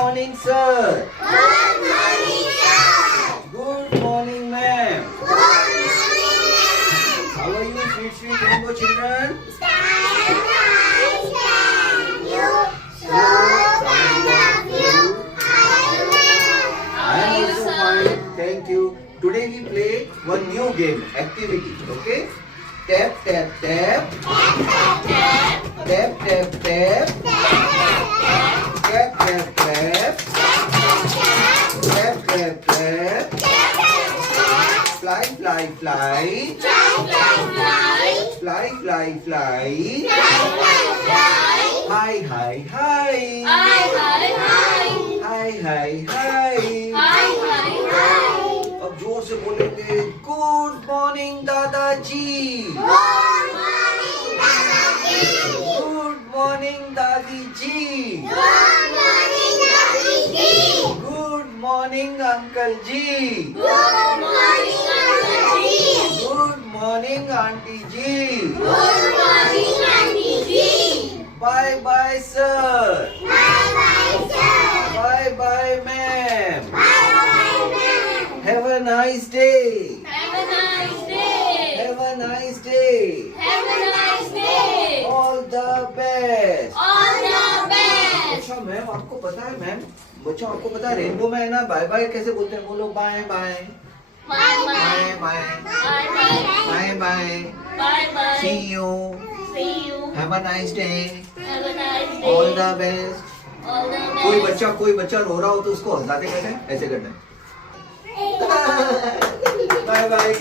Morning, sir. Good morning, sir. Good morning, ma'am. Good morning, ma'am. How are you, sweet, sweet rainbow children? Stand you. So kind of you. I am also fine. Thank you. Today we play one new game, activity. Okay? Tap, tap, tap. Tap, tap, tap. Tap, tap, tap. Tap, tap, tap. Fly, fly, fly. Fly, fly, fly. Hi, hi, hi. Hi, hi, hi. अब जोर से बोलेंगे good morning दादाजी. Good morning दादी ji. Good morning uncle ji. Good morning aunty ji. Bye bye sir. Bye bye ma'am. Have a nice day. Have a nice day. All the best. अच्छा ma'am आपको पता है मैम बच्चों आपको पता है रेनबो में है ना बाय बाय कैसे बोलते हैं बोलो bye bye bye bye bye bye see you have a nice day all the best. कोई बच्चा रो रहा हो तो उसको हंसाते कैसे ऐसे करना है. बाय बाय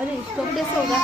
अरे इसको कैसे होगा.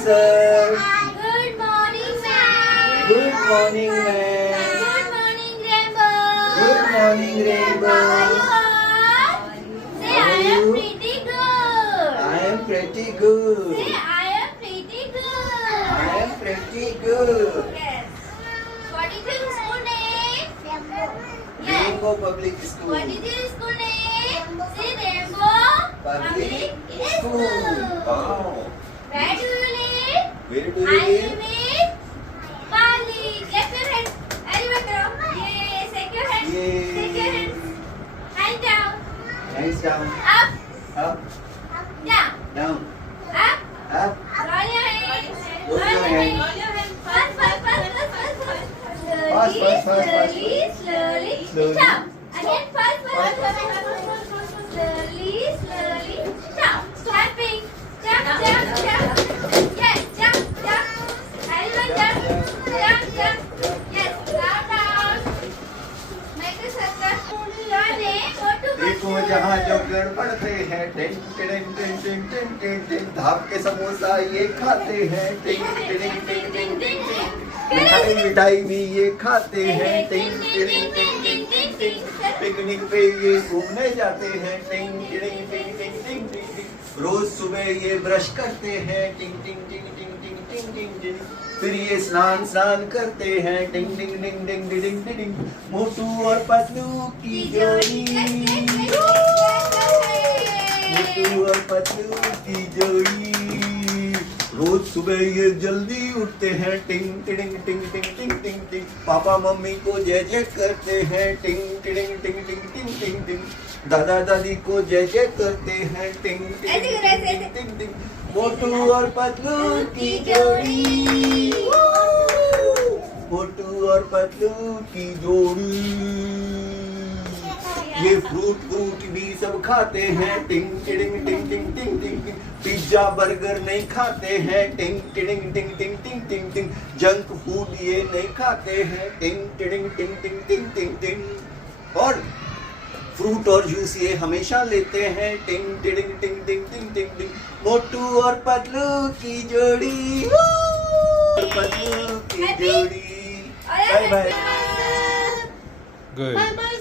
sir. Good morning, ma'am. Good morning ma'am. Good morning, Rainbow. Good morning How rainbow. are you all? Say, How I are am you? pretty good. I am pretty good. Say, I am pretty good. I am pretty good. Yes. What is your school name? Yes. Rainbow Public School. What is your school name? Say, Rainbow Public School. Wow. Where do you live? Where do you I live? live in Bali. Clap your hands. Everyone go. Yay. Shake your hands. Yay. Shake your hands. Hands down. Hands down. Up. Up. Down. Down. Up. Up. Roll your hands. Roll your hands. Roll your hands. Fast, fast, fast, fast, fast, fast. Fast, Slowly, fast, fast, fast. slowly, slowly. Slowly. Stop. Again, fast, fast, Fast, fast, fast, fast, fast. Slowly, slowly. Stop. Clapping. Jump, jump, jump. Yes, jump, jump. Everyone jump. Jump, jump. Yes, down, down. Make a circle. दोनों जहां जो गड़बड़ते हैं, टिंग टिंग टिंग टिंग टिंग टिंग टिंग, धाप के समोसा ये खाते हैं, टिंग टिंग टिंग टिंग टिंग, मिठाई मिठाई भी ये खाते हैं, टिंग टिंग टिंग टिंग टिंग टिंग, पिकनिक पे ये घूमने जाते हैं, टिंग टिंग टिंग टिंग टिंग टिंग, रोज सुबह ये ब्रश करते हैं, टिंग टिंग टिंग टिंग टिंग टिंग टिंग टिंग, फिर ये स्नान करते हैं, टिंग टिंग टिंग टिंग टिंग टिंग, मोटू और पतलू की जोड़ी, मोटू और पतलू की जोड़ी, रोज सुबह ये जल्दी उठते हैं, टिंग टिंग टिंग टिंग टिंग टिंग टिंग, पापा मम्मी को जय जय करते हैं, टिंग टिंग टिंग टिंग टिंग टिंग टिंग, दादा दादी को जय जय करते हैं, टिंग टिंग टिंग टिंग टिंग, मोटू और पतलू की जोड़ी, मोटू और पतलू की जोड़ी, ये फ्रूट भी सब खाते हैं, टिंग टिंग टिंग टिंग टिंग टिंग, पिज्जा बर्गर नहीं खाते हैं, टिंग टिंग टिंग टिंग टिंग टिंग टिंग, जंक फूड ये नहीं खाते हैं, टिंग टिंग टिंग टिंग टिंग टिंग टिंग, और फ्रूट और जूस ये हमेशा लेते हैं, टिंग टिंग टिंग टिंग टिंग टिंग टिंग, मोटू और पतलू की जोड़ी, और पतलू की जोड़ी, bye bye. Good. Bye bye.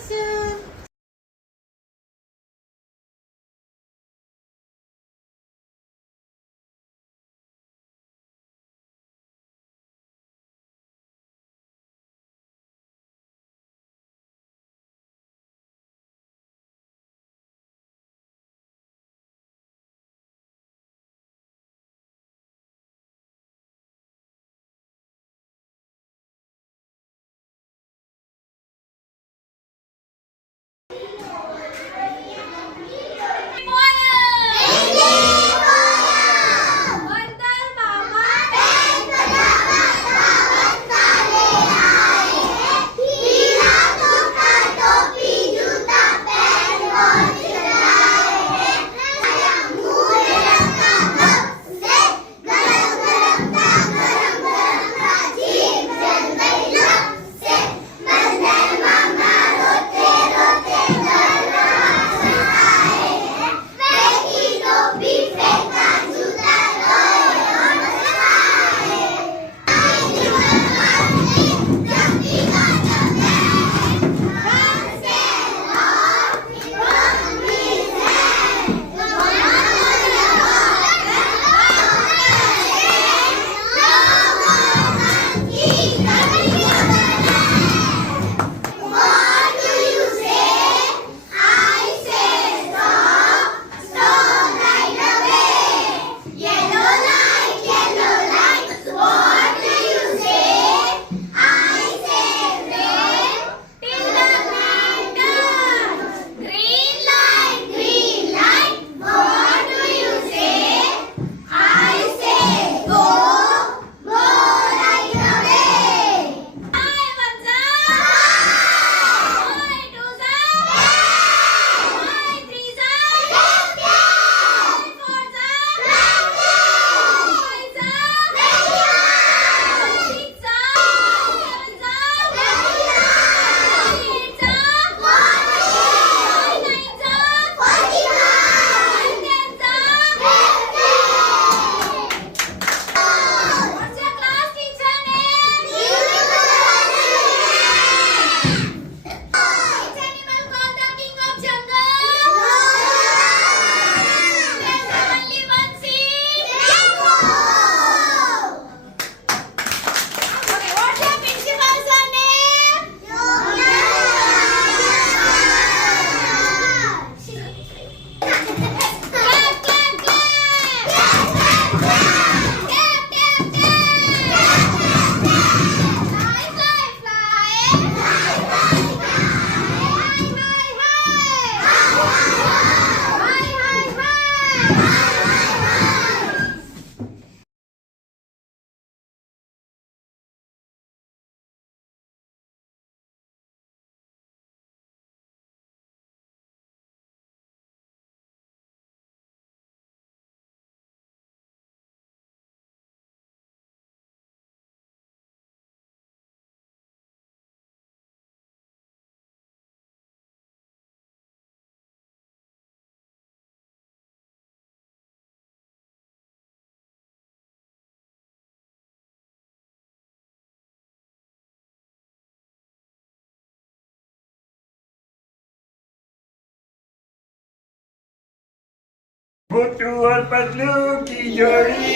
Motu और पतलू की जोड़ी,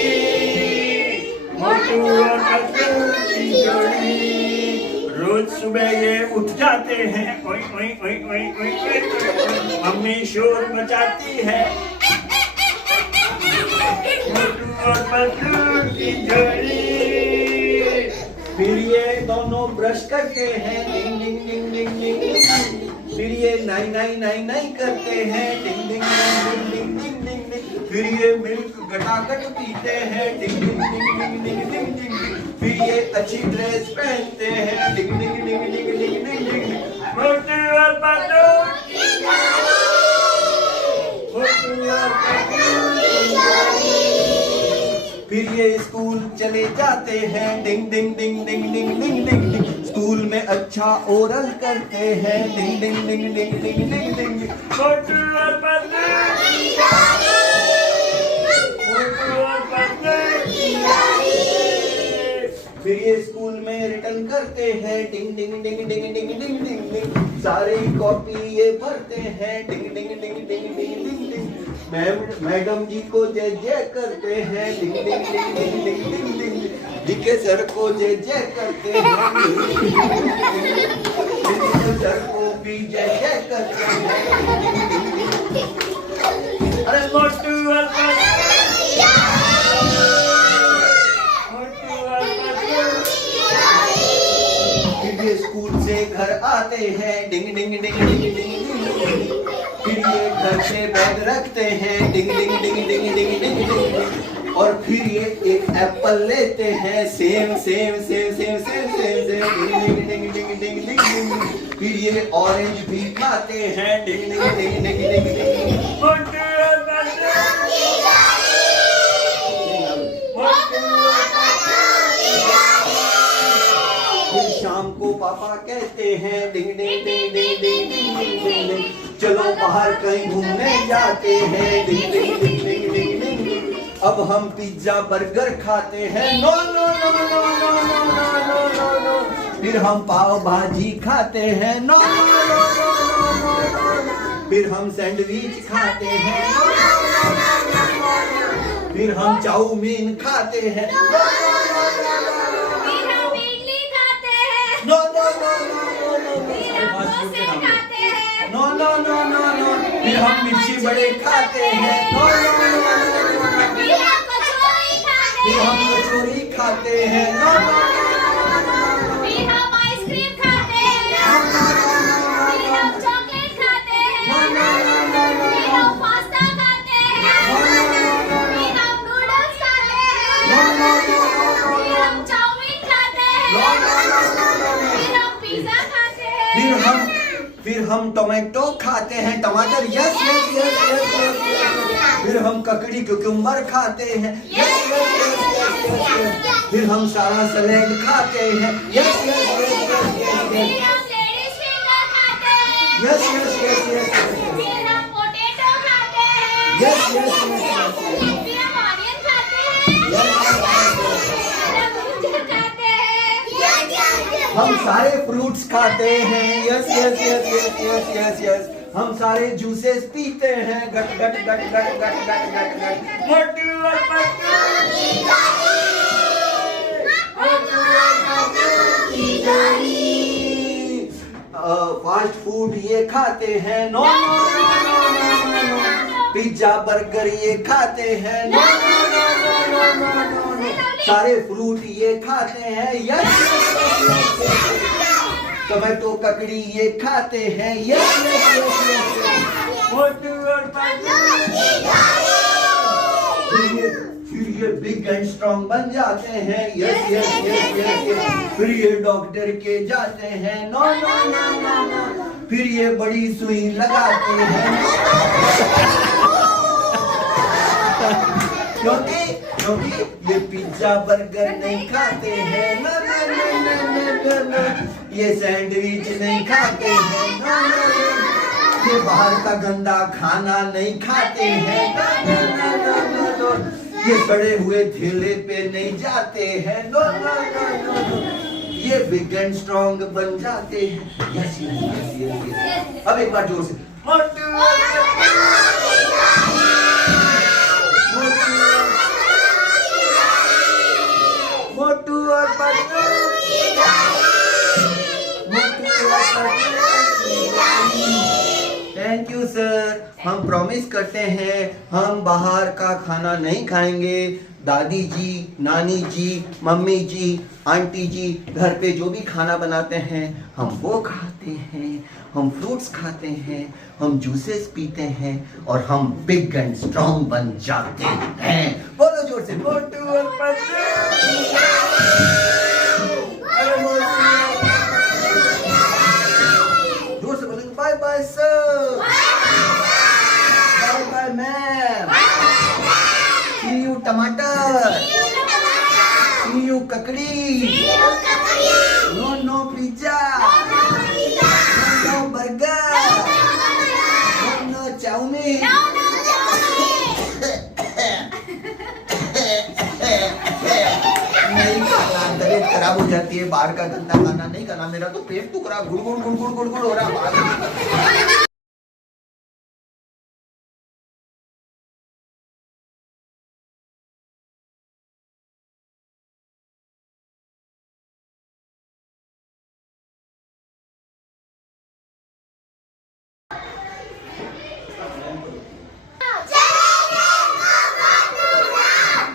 मोटू और पतलू की जोड़ी। रोज सुबह ये उठ जाते हैं, ओई ओई ओई ओई ओई ओई। मम्मी शोर मचाती है, मोटू और पतलू की जोड़ी। फिर ये दोनों ब्रश करते हैं, डिंग ding ding ding ding ding. फिर ये नाई नाई नाई नाई करते हैं, डिंग ding ding ding ding ding ding ding. फिर ये मिल्क गटागट पीते हैं, डिंग ding ding ding ding ding ding. फिर ये अच्छी ड्रेस पहनते हैं, डिंग ding ding ding ding ding डिंग। मोटू और पतलू की जोड़ी, मोटू और पतलू की जोड़ी। फिर ये स्कूल चले जाते हैं, डिंग ding ding ding ding ding ding डिंग। स्कूल में अच्छा ओरल करते हैं, डिंग ding ding ding ding ding डिंग। मोटू और पतलू की जोड़ी, मोटू और पतलू की जोड़ी। फिर ये स्कूल में रिटर्न करते हैं, डिंग ding ding ding ding ding ding डिंग। सारी कॉपी ये भरते हैं, डिंग ding ding ding ding ding डिंग। मैडम जी को जय जय करते हैं, डिंग ding ding ding ding ding डिंग। डीके सर को जय जय करते हैं, डीके सर को भी जय जय करते हैं। अरे मोटू और पतलू, मोटू और पतलू। फिर ये स्कूल से घर आते हैं, डिंग ding ding ding ding ding. फिर ये घर से बैग रखते हैं, डिंग ding ding ding ding ding डिंग। और फिर ये एक एप्पल लेते हैं, same same same same same same same, ding ding ding ding ding ding ding. फिर ये ऑरेंज भी खाते हैं, डिंग डिंग डिंग डिंग डिंग डिंग। मोटू और पतलू की जोड़ी, मोटू और पतलू की जोड़ी। फिर शाम को पापा कहते हैं, डिंग ding ding ding ding ding ding डिंग। चलो बाहर कहीं घूमने जाते हैं, डिंग ding ding ding ding ding डिंग। अब हम पिज्जा बर्गर खाते हैं, no no no no no no no no no no. फिर हम पाव भाजी खाते हैं, no no no no no no. फिर हम सैंडविच खाते हैं, no no no no no. फिर हम चाउमीन खाते हैं, no no no no no. फिर हम इडली खाते हैं, no no no no no फिर हम डोसे खाते हैं, no no no no no. फिर हम मिर्ची बड़े खाते हैं, no no no no no. फिर हम कचौड़ी खाते फिर हम हैं, कचौरी खाते हैं, नो नो नो नो। फिर हम आइसक्रीम खाते हैं, फिर हम चॉकलेट खाते हैं, फिर हम पास्ता खाते हैं, फिर हम नूडल्स खाते हैं, फिर हम चाउमीन खाते हैं, फिर हम पिज्जा खाते हैं, फिर हम टोमेटो खाते हैं, टमाटर, yes yes yes yes yes. फिर हम ककड़ी कुकुम्बर खाते हैं, yes yes yes yes yes. फिर हम सारा सलाद खाते हैं, yes yes yes yes yes फिर हम लेडीज फिंगर खाते हैं, यस यस यस यस। फिर हम पोटैटो खाते हैं, यस यस यस यस। फिर हम ऑनियन खाते हैं, फिर हम गाजर खाते हैं, हम सारे फ्रूट्स खाते हैं, yes yes yes yes yes yes yes. हम सारे जूसेस पीते हैं, गट गट गट गट गट गट गट गट। मोटू और पतलू की जोड़ी, मोटू और पतलू की जोड़ी। फास्ट फूड ये खाते हैं, no no no no no no. Pizza burger ये खाते हैं, no no no no no no no. सारे फ्रूट ये खाते हैं, yes yes yes yes. Tomato ककड़ी ये खाते हैं, yes yes yes yes. Motu और पतलू की जोड़ी। फिर ये बिग एंड स्ट्रॉन्ग बन जाते हैं, yes yes yes yes yes. फिर ये डॉक्टर के जाते हैं, no no no no no. फिर ये बड़ी सुई लगाते हैं, क्योंकि ये पिज्जा बर्गर नहीं खाते हैं, no no no no no no. ये सैंडविच नहीं खाते हैं, नो नो नो। ये बाहर का गंदा खाना नहीं खाते हैं, no no no no no no. ये सड़े हुए ठेले पे नहीं जाते हैं, no no no no no. ये बिग एंड स्ट्रॉन्ग बन जाते हैं, यस यस यस यस। अब एक बार जोर से, मोटू और पतलू की जोड़ी। पतलू की जोड़ी, मोटू और पतलू की जोड़ी। Thank you sir. हम प्रॉमिस करते हैं हम बाहर का खाना नहीं खाएंगे। दादी जी, नानी जी, मम्मी जी, आंटी जी घर पे जो भी खाना बनाते हैं हम वो खाते हैं। हम फ्रूट्स खाते हैं, हम जूसेस पीते हैं और हम बिग एंड स्ट्रॉन्ग बन जाते हैं। बोलो जोर से, मोटू और पतलू की जोड़ी। अरे मोटू और पतलू की जोड़ी। जोर से बोलो, bye bye sir, bye bye ma'am, see you टमाटर, सी यू ककड़ी, no no pizza, no burger, no chow mein. नहीं खाना, तबीयत खराब हो जाती है। बाहर का गंदा खाना नहीं खाना। मेरा तो पेट तो खराब गुड़ गुड़ गुड़ गुड़ गुड़ गुड़ हो रहा।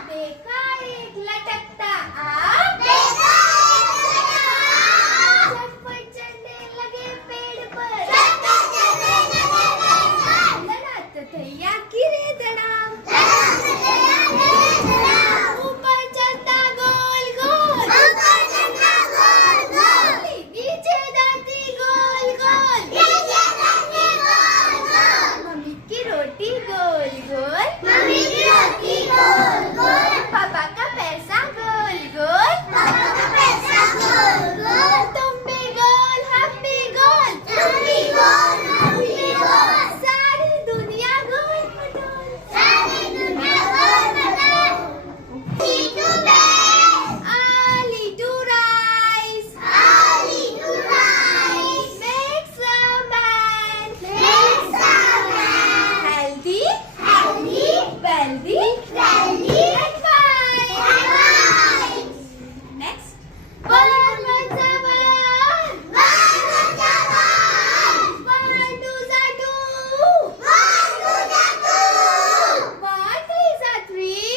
देखा एक लटकता आम, झटपट चढ़ने लगे पेड़ पर, लड़त थैया गिरे धड़ाम, ऊपर चलता गोल गोल, नीचे दाती गोल गोल, मम्मी की रोटी गोल गोल, पापा का पैसा गोल गोल, तुम भी गोल हम भी गोल, सारी दुनिया गोल मटोल, Ali to rise, makes a man, healthy, wealthy, and wise. Next. One twos are two. One threes are three.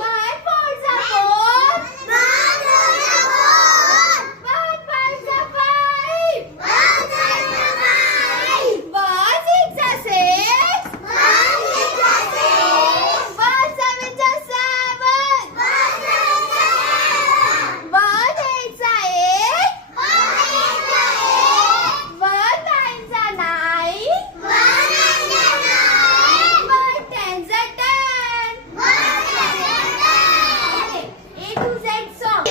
One fours are four. One fives are five. One six are six. One sevens are seven. One eights are eight. One nines are nine. One tens are ten. Okay, A to Z song.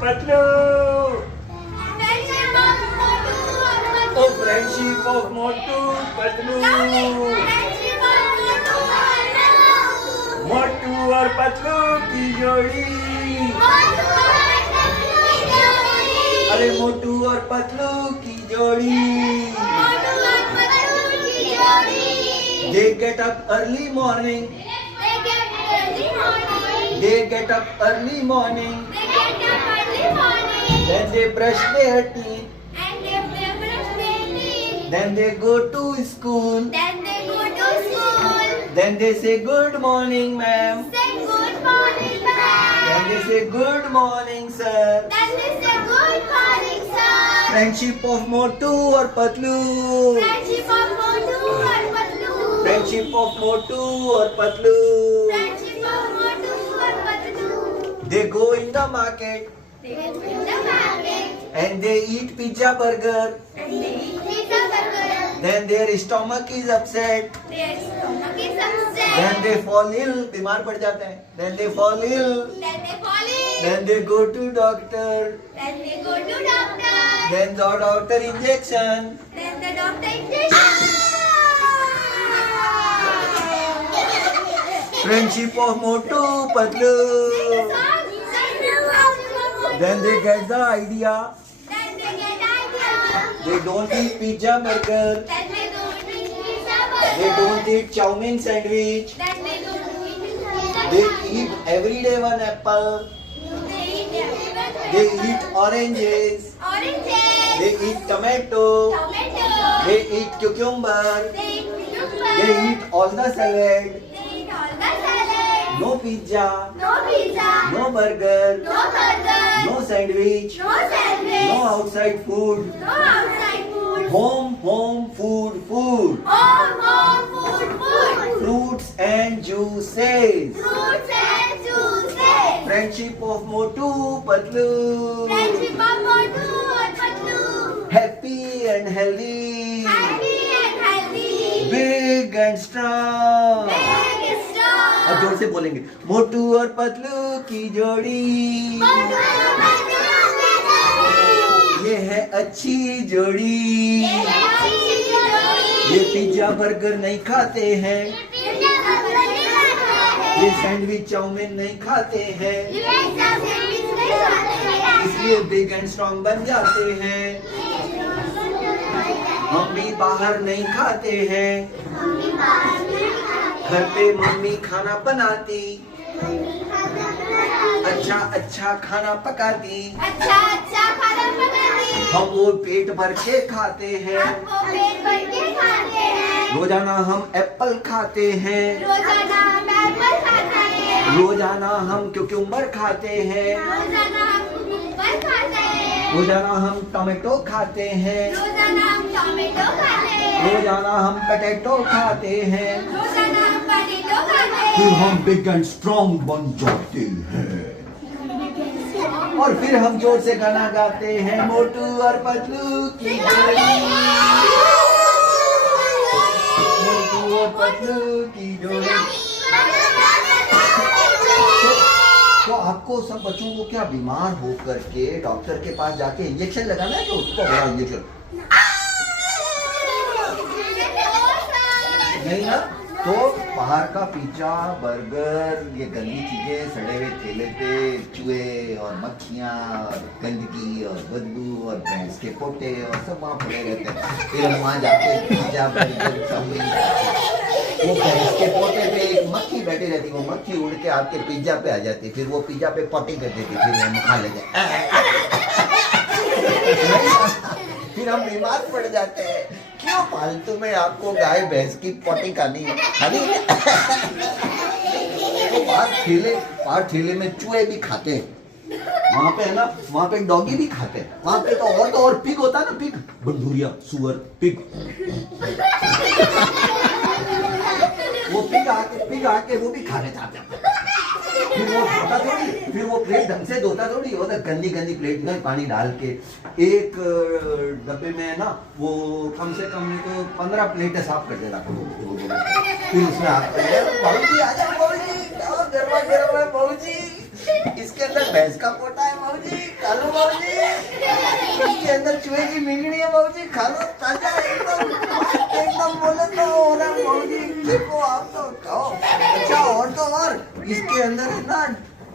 Patlu Friendship of Motu और ओ friendship of Motu Patlu, Friendship of Motu और मोटू और पतलू की जोड़ी। Motu और पतलू की जोड़ी। अरे मोटू और पतलू की जोड़ी। Motu और पतलू की जोड़ी। They get up early morning. They get early morning. They get up early morning. They get up early morning. Then they brush their teeth. And if they brush their teeth, Then they go to school. then they Then they say good morning, ma'am. Say good morning, ma'am. Then they say good morning, sir. Then they say good morning, sir. Friendship of Motu और Patlu. Friendship of Motu और Patlu. Friendship of Motu और Patlu. Friendship of Motu और Patlu. They go in the market They go in the market and they eat pizza burger. and they eat pizza burger. Then their stomach is upset. Their stomach is upset. Then they fall ill. बीमार पड़ जाते हैं. Then they fall ill. Then they fall ill. Then they go to doctor. Then they go to doctor. Then the doctor injection. Then the doctor injection. Friendship of Motu Patlu. Then they get the idea. Then they get idea. They don't eat pizza burger. Then they don't eat pizza burger. They don't eat chow mein sandwich. Then they don't eat pizza. They eat every day one apple. They eat everyone. They eat oranges. Oranges. They eat tomato. Tomato. They eat cucumber. They eat cucumber. They eat all the salad. They eat all the salad. No pizza. No pizza. No burger. No burger. No sandwich. No sandwich. No outside food. No outside food. Home food. Home food. Fruits and juices. Fruits and juices. Friendship of Motu Patlu. Friendship of Motu and Patlu. Happy and healthy. Happy and healthy. Big and strong. Big and strong. अब जोर से बोलेंगे. मोटू और पतलू की जोड़ी. Motu and Patlu की जोड़ी. ये है अच्छी जोड़ी. ये है अच्छी जोड़ी. ये पिज्जा बर्गर नहीं खाते हैं. पिज्जा बर्गर नहीं खाते हैं. ये सैंडविच चाउमीन नहीं खाते हैं. ये सैंडविच नहीं खाते हैं. इसलिए बिग एंड स्ट्रॉन्ग बन जाते हैं. हम भी बाहर नहीं खाते हैं. घर पे मम्मी खाना बनाती. अच्छा खाना पकाती. अच्छा खाना बनाती. हम वो पेट भर के खाते हैं. हमको पेट भर के खाते हैं. रोजाना हम एप्पल खाते हैं. रोजाना हम एप्पल खाते हैं. रोजाना हम क्यूक्यूम्बर खाते हैं. रोजाना हम कुकुम्बर खाते हैं. रोजाना हम टोमेटो खाते हैं. रोजाना हम टोमेटो खाते हैं. रोजाना हम पोटैटो खाते हैं. रोजाना हम पोटैटो खाते फिर हैं. हम बिग एंड स्ट्रॉन्ग बन जाते हैं. और फिर हम जोर से गाना गाते हैं. मोटू और पतलू की जोड़ी. मोटू और पतलू की जोड़ी. तो आपको सब बच्चों को क्या बीमार हो करके डॉक्टर के पास जाके इंजेक्शन लगाना है? तो उसको बड़ा इंजेक्शन नहीं ना. तो बाहर का पिज्जा बर्गर ये गंदी चीजें सड़े हुए ठेले पे चूहे और मक्खियाँ और गंदगी और बदबू और भैंस के पोटे और सब वहाँ पड़े रहते हैं. फिर हम वहाँ जाके पिज्जा बर्गर चाउमीन. वो भैंस के पोटे पे एक मक्खी बैठी रहती. वो मक्खी उड़ के आपके पिज्जा पे आ जाती. फिर वो पिज्जा पे पॉटी कर देती. फिर हम खा लेते. फिर हम बीमार पड़ जाते हैं. क्यों फालतू में आपको गाय भैंस की पॉटी खानी है? तो बाहर ठेले में चूहे भी खाते हैं. वहाँ पे है ना, वहाँ पे डॉगी भी खाते हैं. वहाँ पे तो और पिग होता है ना. पिग बंदूरिया सुअर पिग. वो पिग आके वो भी खाने जाते हैं. फिर वो धोता थोड़ी. फिर वो प्लेट ढंग से धोता थोड़ी. वो तो गंदी प्लेट में पानी डाल के एक डब्बे में है ना, वो कम से कम नहीं तो 15 प्लेटें साफ कर देना. फिर उसमें आते हैं. बाबूजी आ जाओ बाबूजी. गरमा गरम है बाबूजी. इसके अंदर भैंस का पोटा है बाबूजी. खा लो बाबूजी. इसके अंदर चूहे की मिंगनी है बाबूजी. खा लो. ताजा एकदम बोले तो हो रहा है बाबूजी. देखो आप तो खाओ. अच्छा और तो और इसके अंदर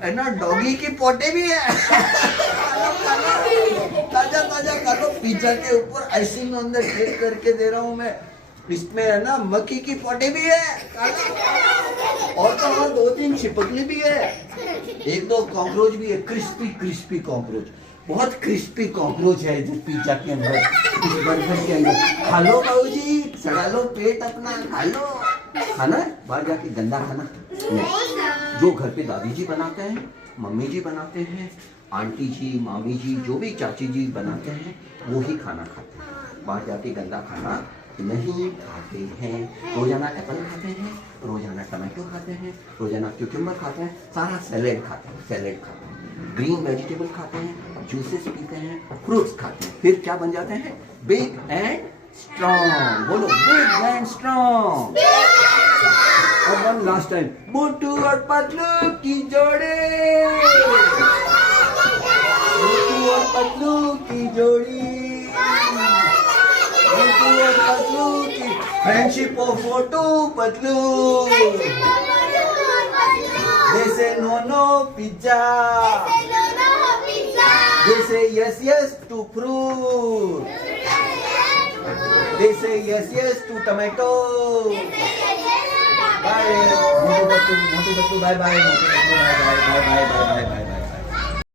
है ना डॉगी की पोटे भी है. ताजा खा लो. पिज्जा के ऊपर आइसिंग अंदर फेंक करके दे रहा हूँ मैं. इसमें है ना मक्खी की पोटे भी है. और तो और 2-3 छिपकली भी है. 1-2 कॉकरोच भी है. Crispy cockroach. बहुत क्रिस्पी कॉकरोच है जो पिज्जा के अंदर, इस बर्गर के अंदर. खा लो बाबूजी. सड़ा लो पेट अपना. खा लो. खाना है बाहर जाके गंदा खाना नहीं। जो घर पे दादी जी बनाते हैं, मम्मी जी बनाते हैं, आंटी जी, मामी जी, जो भी चाची जी बनाते हैं वो ही खाना खाते हैं। बाहर जाके गंदा खाना नहीं खाते हैं। रोजाना एप्पल खाते हैं, रोजाना टमाटो खाते हैं, रोजाना क्यूकम्बर खाते हैं, सारा सैलेड खाते हैं, सैलेड खाते हैं, ग्रीन वेजिटेबल खाते हैं, जूसेस पीते हैं, फ्रूट्स खाते हैं। फिर क्या बन जाते हैं? Big and strong. बोलो बिग एंड स्ट्रॉन्ग। और वन लास्ट टाइम, मोटू और पतलू की जोड़ी, मोटू और पतलू की जोड़ी, मोटू और पतलू की फ्रेंडशिप ऑफ मोटू पतलू। जैसे नो पिज्जा, जैसे यस टू फ्रूट, जैसे yes to tomato. Bye Motu Patlu, bye bye, Motu Patlu bye bye bye bye bye bye bye.